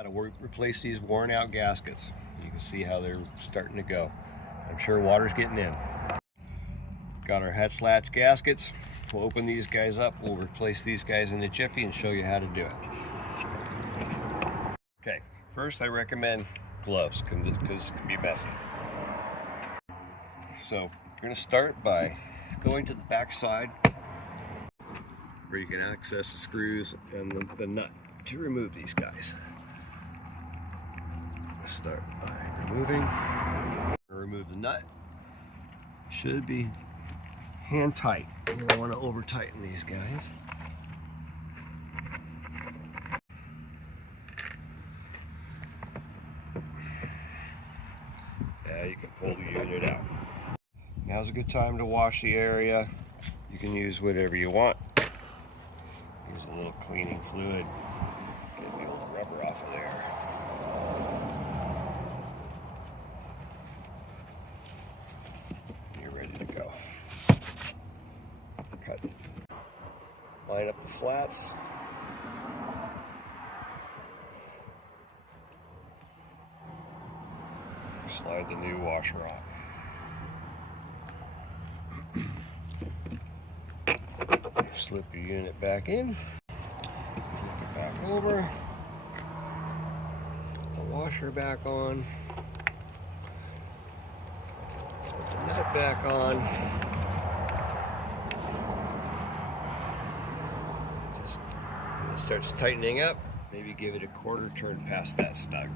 How to replace these worn out gaskets. You can see how they're starting to go. I'm sure water's getting in. Got our hatch latch gaskets. We'll open these guys up. We'll replace these guys in a jiffy and show you how to do it. Okay, first I recommend gloves because it can be messy. So we're going to start by going to the back side where you can access the screws and the nut to remove these guys. Start by remove the nut. Should be hand tight. You don't want to over tighten these guys. Now you can pull the unit out. Now's a good time to wash the area. You can use whatever you want. Use a little cleaning fluid. Get the old rubber off of there. You're ready to go. Cut. Line up the flats. Slide the new washer on. Slip your unit back in. Flip it back over. Put the washer back on. Put the nut back on. Just when it starts tightening up, maybe give it a quarter turn past that snug.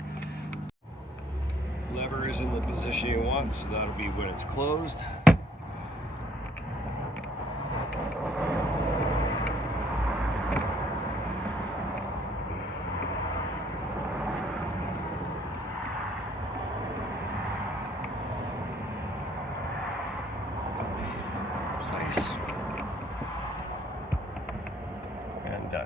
Lever is in the position you want, so that'll be when it's closed. Nice.